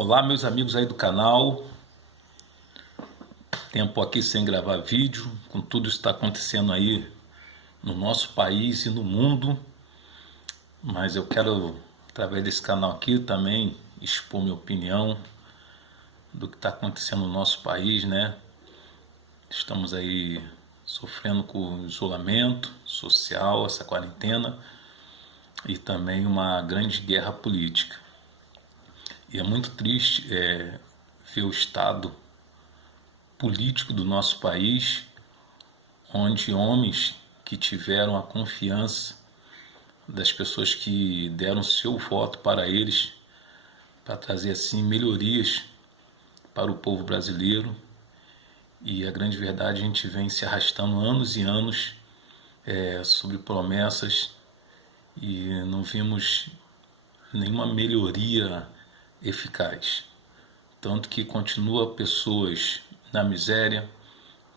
Olá, meus amigos aí do canal. Tempo aqui sem gravar vídeo, com tudo isso que está acontecendo aí no nosso país e no mundo. Mas eu quero, através desse canal aqui, também expor minha opinião do que está acontecendo no nosso país, né? Estamos aí sofrendo com isolamento social, essa quarentena, e também uma grande guerra política. E é muito triste ver o estado político do nosso país, onde homens que tiveram a confiança das pessoas que deram seu voto para eles, para trazer assim melhorias para o povo brasileiro, e a grande verdade, a gente vem se arrastando anos e anos sobre promessas e não vimos nenhuma melhoria eficaz. Tanto que continua pessoas na miséria,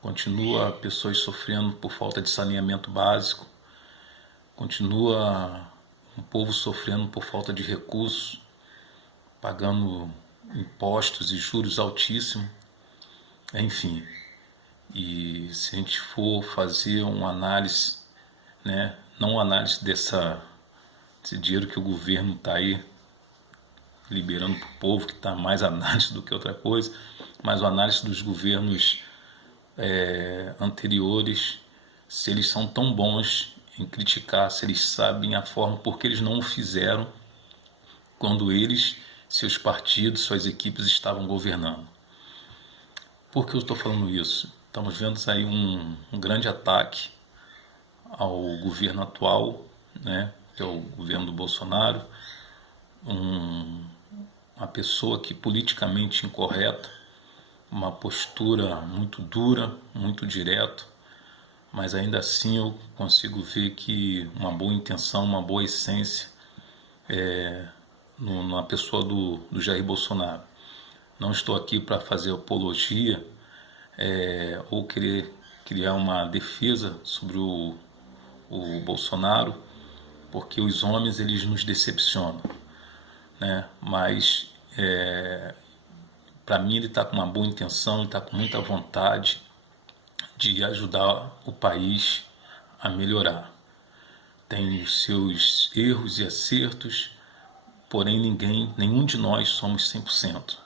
continua pessoas sofrendo por falta de saneamento básico, continua um povo sofrendo por falta de recursos, pagando impostos e juros altíssimos, enfim. E se a gente for fazer uma análise, né, não uma análise desse dinheiro que o governo está aí liberando para o povo, que está mais análise do que outra coisa, mas uma análise dos governos anteriores, se eles são tão bons em criticar, se eles sabem a forma porque eles não o fizeram quando eles, seus partidos, suas equipes estavam governando. Por que eu estou falando isso? Estamos vendo aí um grande ataque ao governo atual, né, que é o governo do Bolsonaro, uma pessoa que politicamente incorreta, uma postura muito dura, muito direto, mas ainda assim eu consigo ver que uma boa intenção, uma boa essência na pessoa do Jair Bolsonaro. Não estou aqui para fazer apologia ou querer criar uma defesa sobre o Bolsonaro, porque os homens eles nos decepcionam, né? Mas para mim ele está com uma boa intenção, ele está com muita vontade de ajudar o país a melhorar. Tem os seus erros e acertos, porém nenhum de nós somos 100%.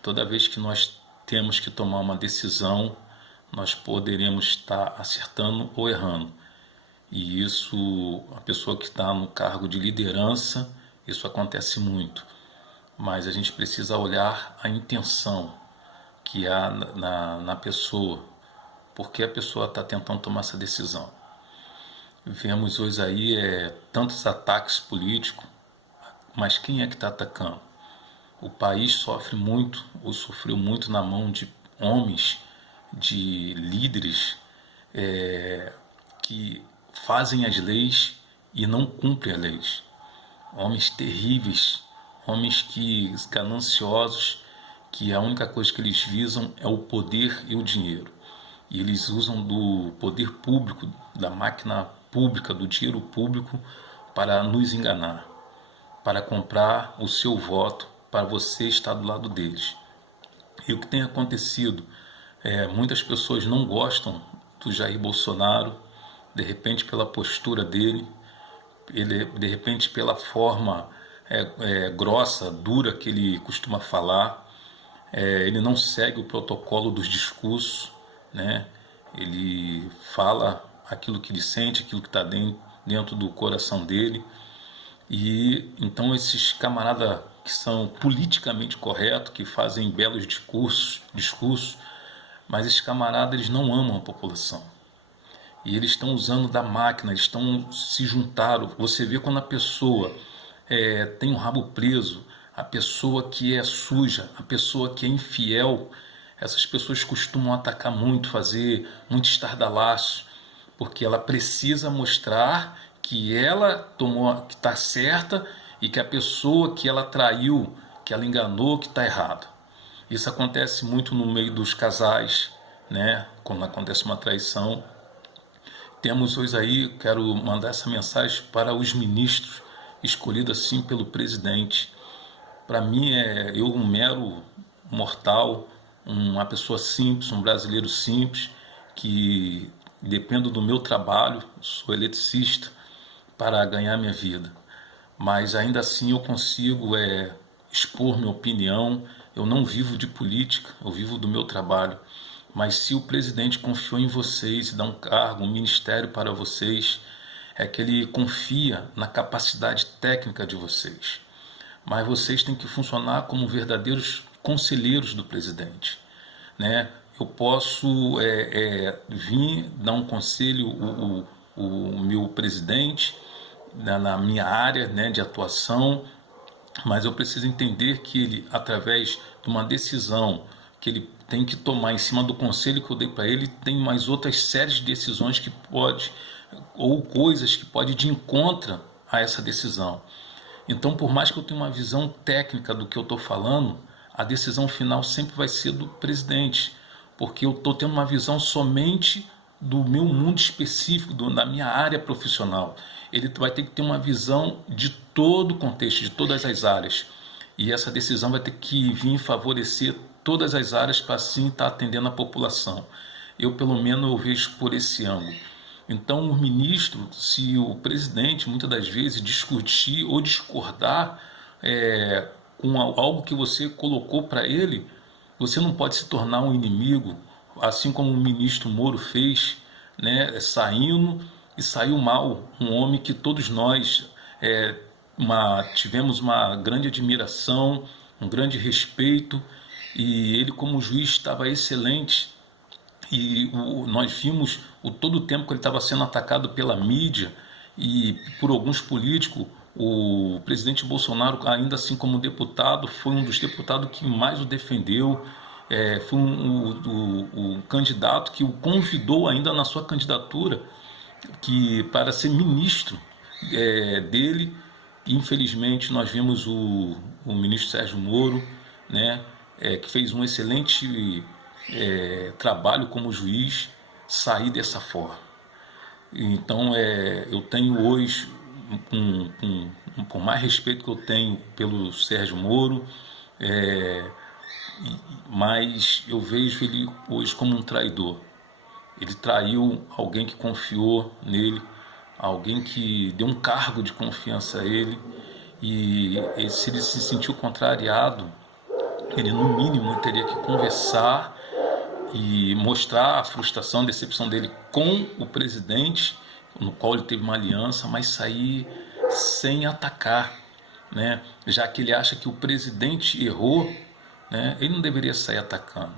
Toda vez que nós temos que tomar uma decisão, nós poderemos estar acertando ou errando. E isso, a pessoa que está no cargo de liderança, isso acontece muito. Mas a gente precisa olhar a intenção que há na pessoa, porque a pessoa está tentando tomar essa decisão. Vemos hoje aí tantos ataques políticos, mas quem é que está atacando? O país sofre muito, ou sofreu muito na mão de homens, de líderes que fazem as leis e não cumprem as leis. Homens terríveis, homens gananciosos, que a única coisa que eles visam é o poder e o dinheiro. E eles usam do poder público, da máquina pública, do dinheiro público, para nos enganar, para comprar o seu voto, para você estar do lado deles. E o que tem acontecido? Muitas pessoas não gostam do Jair Bolsonaro, de repente pela postura dele, de repente pela forma grossa, dura que ele costuma falar. Ele não segue o protocolo dos discursos, né? Ele fala aquilo que ele sente, aquilo que está dentro do coração dele. E então esses camaradas que são politicamente corretos, que fazem belos discursos, mas esses camaradas eles não amam a população. E eles estão usando da máquina, eles estão se juntaram. Você vê quando a pessoa tem um rabo preso, a pessoa que é suja, a pessoa que é infiel, essas pessoas costumam atacar muito, fazer muito estardalhaço, porque ela precisa mostrar que ela tomou, que está certa, e que a pessoa que ela traiu, que ela enganou, que está errado. Isso acontece muito no meio dos casais, né? Quando acontece uma traição. Temos hoje aí, quero mandar essa mensagem para os ministros escolhidos assim pelo presidente, Para mim, eu um mero mortal, uma pessoa simples, um brasileiro simples, que dependo do meu trabalho, sou eletricista, para ganhar minha vida. Mas ainda assim eu consigo expor minha opinião. Eu não vivo de política, eu vivo do meu trabalho. Mas se o presidente confiou em vocês e dá um cargo, um ministério para vocês, é que ele confia na capacidade técnica de vocês. Mas vocês têm que funcionar como verdadeiros conselheiros do presidente, né? Eu posso vir dar um conselho o meu presidente na minha área, né, de atuação, mas eu preciso entender que ele, através de uma decisão que ele tem que tomar em cima do conselho que eu dei para ele, tem mais outras séries de decisões que pode, ou coisas que pode ir de encontro a essa decisão. Então, por mais que eu tenha uma visão técnica do que eu estou falando, a decisão final sempre vai ser do presidente, porque eu estou tendo uma visão somente do meu mundo específico, da minha área profissional. Ele vai ter que ter uma visão de todo o contexto, de todas as áreas. E essa decisão vai ter que vir favorecer todas as áreas para assim estar atendendo a população. Eu, pelo menos, eu vejo por esse ângulo. Então, o ministro, se o presidente, muitas das vezes, discutir ou discordar com algo que você colocou para ele, você não pode se tornar um inimigo, assim como o ministro Moro fez, né, saiu mal, um homem que todos nós tivemos uma grande admiração, um grande respeito, e ele como juiz estava excelente, e nós vimos todo o tempo que ele estava sendo atacado pela mídia e por alguns políticos. O presidente Bolsonaro, ainda assim como deputado, foi um dos deputados que mais o defendeu. Foi o candidato que o convidou ainda na sua candidatura para ser ministro dele. Infelizmente, nós vimos o ministro Sérgio Moro, né, que fez um excelente trabalho como juiz, sair dessa forma. Então, eu tenho hoje, por mais respeito que eu tenho pelo Sérgio Moro, mas eu vejo ele hoje como um traidor. Ele traiu alguém que confiou nele, alguém que deu um cargo de confiança a ele, e se ele se sentiu contrariado, ele no mínimo teria que conversar e mostrar a frustração, a decepção dele com o presidente, no qual ele teve uma aliança, mas sair sem atacar, né? Já que ele acha que o presidente errou, né? Ele não deveria sair atacando.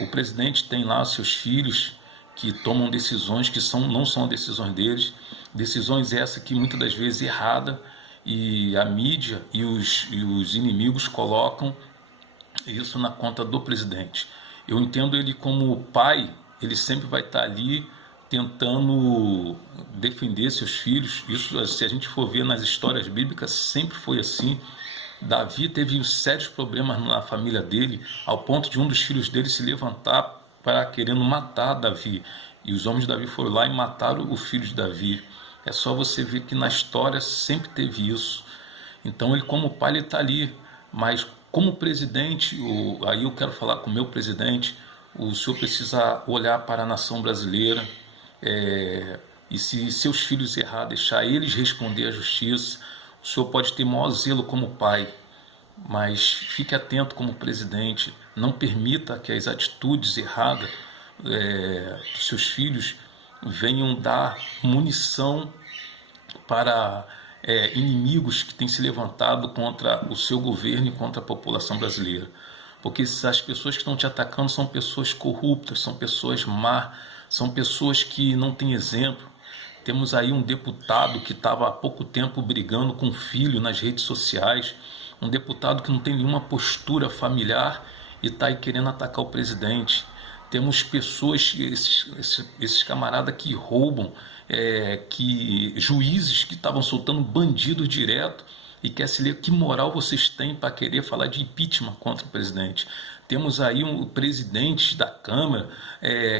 O presidente tem lá seus filhos que tomam decisões que não são decisões deles, decisões essas que muitas das vezes erradas, e a mídia e os inimigos colocam isso na conta do presidente. Eu entendo ele como pai, ele sempre vai estar ali tentando defender seus filhos. Isso, se a gente for ver nas histórias bíblicas, sempre foi assim. Davi teve sérios problemas na família dele, ao ponto de um dos filhos dele se levantar para querendo matar Davi. E os homens de Davi foram lá e mataram o filho de Davi. É só você ver que na história sempre teve isso. Então ele como pai ele está ali, mas como presidente, aí eu quero falar com o meu presidente, o senhor precisa olhar para a nação brasileira, e se seus filhos errar, deixar eles responder à justiça. O senhor pode ter maior zelo como pai, mas fique atento como presidente, não permita que as atitudes erradas dos seus filhos venham dar munição para inimigos que têm se levantado contra o seu governo e contra a população brasileira. Porque as pessoas que estão te atacando são pessoas corruptas, são pessoas má, são pessoas que não têm exemplo. Temos aí um deputado que estava há pouco tempo brigando com o filho nas redes sociais, um deputado que não tem nenhuma postura familiar e está aí querendo atacar o presidente. Temos pessoas, esses camaradas que roubam, juízes que estavam soltando bandidos direto, e quer se ler que moral vocês têm para querer falar de impeachment contra o presidente. Temos aí um presidente da Câmara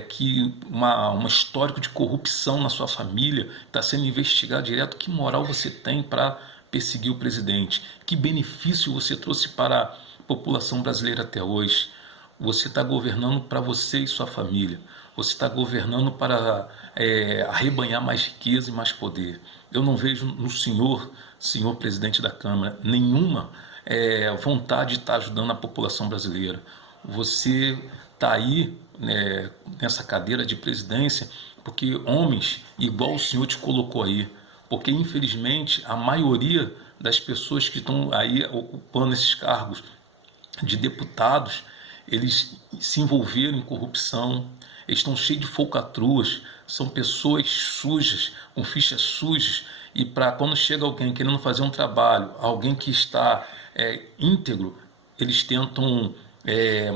que um histórico de corrupção na sua família, está sendo investigado direto. Que moral você tem para perseguir o presidente. Que benefício você trouxe para a população brasileira até hoje? Você está governando para você e sua família. Você está governando para arrebanhar mais riqueza e mais poder. Eu não vejo no senhor presidente da Câmara, nenhuma vontade de estar ajudando a população brasileira. Você está aí nessa cadeira de presidência porque homens igual o senhor te colocou aí. Porque, infelizmente, a maioria das pessoas que estão aí ocupando esses cargos de deputados, eles se envolveram em corrupção, eles estão cheios de falcatruas, são pessoas sujas, com fichas sujas, e para quando chega alguém querendo fazer um trabalho, alguém que está íntegro, eles tentam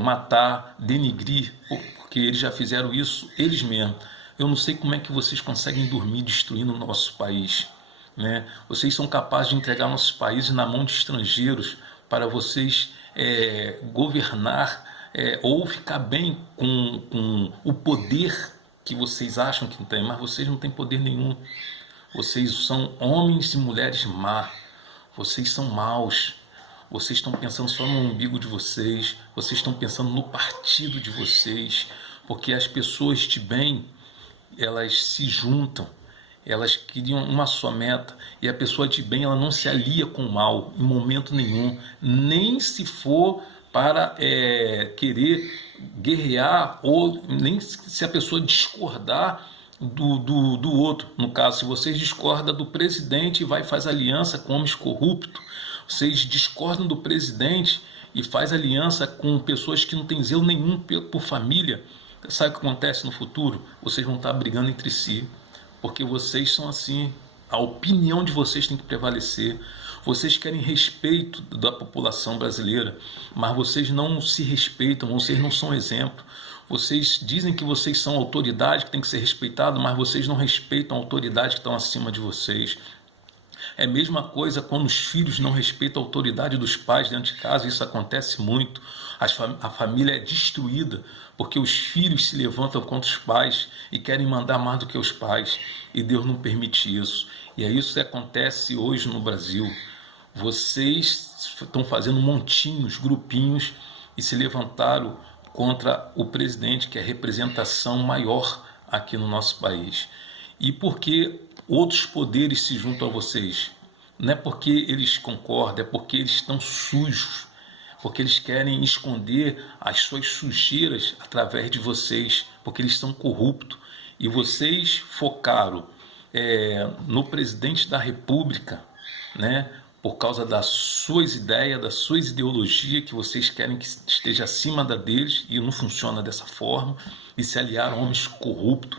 matar, denigrir, porque eles já fizeram isso eles mesmos. Eu não sei como é que vocês conseguem dormir destruindo o nosso país, né? Vocês são capazes de entregar nossos países na mão de estrangeiros para vocês governar ou ficar bem com o poder que vocês acham que tem, mas vocês não têm poder nenhum. Vocês são homens e mulheres má, vocês são maus, vocês estão pensando só no umbigo de vocês, vocês estão pensando no partido de vocês, porque as pessoas de bem, elas se juntam, elas criam uma só meta, e a pessoa de bem, ela não se alia com o mal em momento nenhum, nem se for para querer guerrear, ou nem se a pessoa discordar do outro. No caso, se vocês discordam do presidente e vai faz aliança com homens corruptos, vocês discordam do presidente e faz aliança com pessoas que não têm zelo nenhum por família, sabe o que acontece no futuro? Vocês vão estar brigando entre si, porque vocês são assim, a opinião de vocês tem que prevalecer. Vocês querem respeito da população brasileira, mas vocês não se respeitam, vocês não são exemplo. Vocês dizem que vocês são autoridade, que tem que ser respeitado, mas vocês não respeitam a autoridade que estão acima de vocês. É a mesma coisa quando os filhos não respeitam a autoridade dos pais dentro de casa, isso acontece muito. A família é destruída porque os filhos se levantam contra os pais e querem mandar mais do que os pais, e Deus não permite isso. E é isso que acontece hoje no Brasil. Vocês estão fazendo montinhos, grupinhos, e se levantaram contra o presidente, que é a representação maior aqui no nosso país. E por que outros poderes se juntam a vocês? Não é porque eles concordam, é porque eles estão sujos, porque eles querem esconder as suas sujeiras através de vocês, porque eles são corruptos. E vocês focaram no presidente da República, né? Por causa das suas ideias, das suas ideologias, que vocês querem que esteja acima da deles, e não funciona dessa forma, e se aliaram a homens corruptos,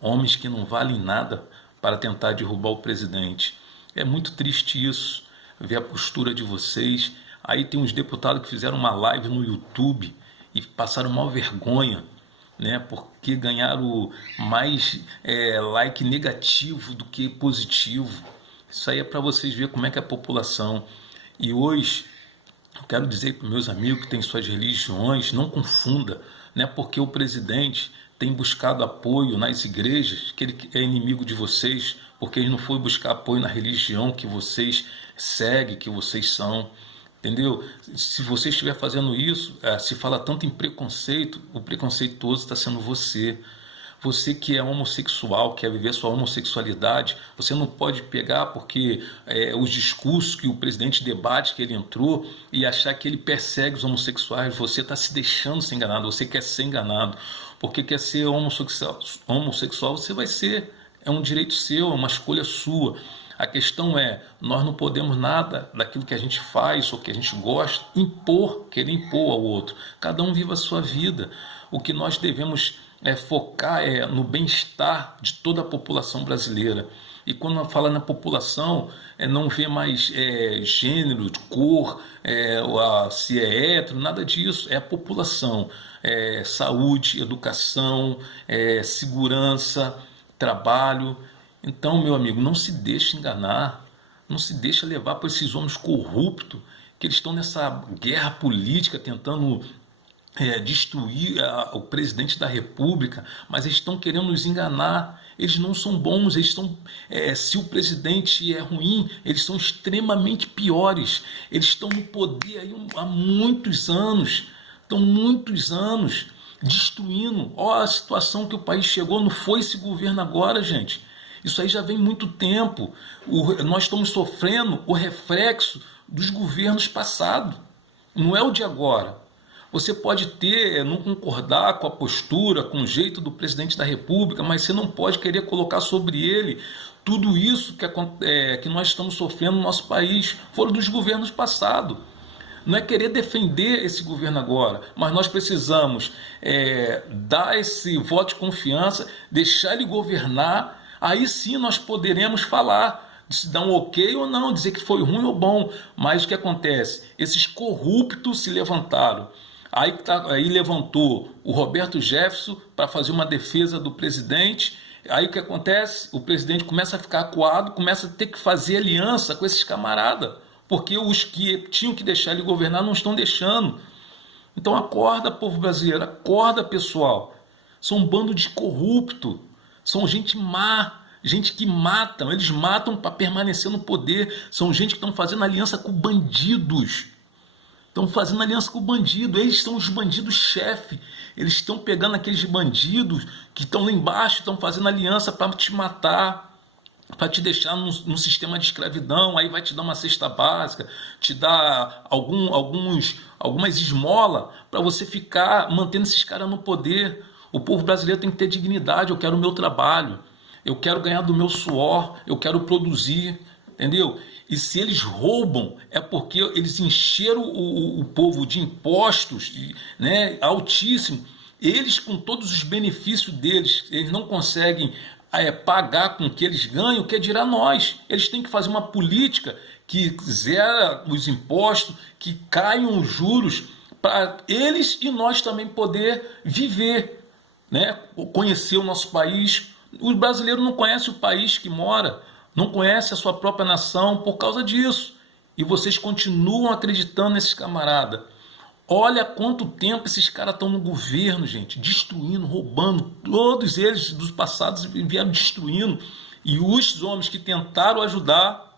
homens que não valem nada, para tentar derrubar o presidente. É muito triste isso, ver a postura de vocês. Aí tem uns deputados que fizeram uma live no YouTube e passaram mal vergonha, né, porque ganharam mais like negativo do que positivo. Isso aí é para vocês verem como é que é a população. E hoje, eu quero dizer para meus amigos que têm suas religiões, não confunda, não é porque o presidente tem buscado apoio nas igrejas que ele é inimigo de vocês, porque ele não foi buscar apoio na religião que vocês seguem, que vocês são. Entendeu? Se você estiver fazendo isso, se fala tanto em preconceito, o preconceituoso está sendo você. Você que é homossexual, quer viver sua homossexualidade, você não pode pegar porque os discursos que o presidente debate, que ele entrou, e achar que ele persegue os homossexuais. Você está se deixando ser enganado, você quer ser enganado. Porque quer ser homossexual, você vai ser. É um direito seu, é uma escolha sua. A questão é, nós não podemos nada daquilo que a gente faz ou que a gente gosta, querer impor ao outro. Cada um viva a sua vida. O que nós devemos focar no bem-estar de toda a população brasileira. E quando fala na população, não vê mais gênero, cor, se é hétero, nada disso. É a população. Saúde, educação, segurança, trabalho. Então, meu amigo, não se deixe enganar, não se deixe levar por esses homens corruptos, que eles estão nessa guerra política tentando destruir o presidente da República, mas eles estão querendo nos enganar. Eles não são bons, eles são, se o presidente é ruim, eles são extremamente piores. Eles estão no poder aí há muitos anos, destruindo. Olha a situação que o país chegou, não foi esse governo agora, gente. Isso aí já vem muito tempo. Nós estamos sofrendo o reflexo dos governos passados, não é o de agora. Você pode não concordar com a postura, com o jeito do presidente da República, mas você não pode querer colocar sobre ele tudo isso que nós estamos sofrendo no nosso país. Foram dos governos passados. Não é querer defender esse governo agora, mas nós precisamos dar esse voto de confiança, deixar ele governar, aí sim nós poderemos falar se dá um ok ou não, dizer que foi ruim ou bom. Mas o que acontece? Esses corruptos se levantaram. Aí levantou o Roberto Jefferson para fazer uma defesa do presidente. Aí o que acontece? O presidente começa a ficar acuado, começa a ter que fazer aliança com esses camaradas, porque os que tinham que deixar ele governar não estão deixando. Então acorda, povo brasileiro, acorda, pessoal. São um bando de corrupto, são gente má, gente que matam, eles matam para permanecer no poder, são gente que estão fazendo aliança com bandidos. Estão fazendo aliança com o bandido, eles são os bandidos-chefe. Eles estão pegando aqueles bandidos que estão lá embaixo, estão fazendo aliança para te matar, para te deixar num sistema de escravidão. Aí vai te dar uma cesta básica, te dar algumas esmolas para você ficar mantendo esses caras no poder. O povo brasileiro tem que ter dignidade. Eu quero o meu trabalho, eu quero ganhar do meu suor, eu quero produzir, entendeu? E se eles roubam, é porque eles encheram o povo de impostos, né, altíssimos. Eles, com todos os benefícios deles, eles não conseguem pagar com o que eles ganham, que dirá nós. Eles têm que fazer uma política que zera os impostos, que caiam os juros, para eles e nós também poder viver, né, conhecer o nosso país. O brasileiro não conhece o país que mora, não conhece a sua própria nação por causa disso. E vocês continuam acreditando nesses camaradas. Olha quanto tempo esses caras estão no governo, gente, destruindo, roubando. Todos eles dos passados vieram destruindo. E os homens que tentaram ajudar,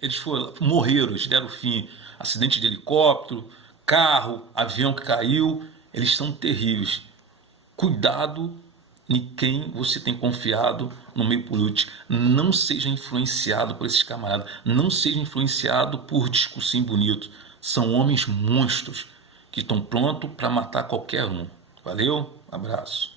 eles morreram, eles deram fim. Acidente de helicóptero, carro, avião que caiu, eles são terríveis. Cuidado em quem você tem confiado no meio político. Não seja influenciado por esses camaradas. Não seja influenciado por discursinho bonito. São homens monstros que estão prontos para matar qualquer um. Valeu? Abraço.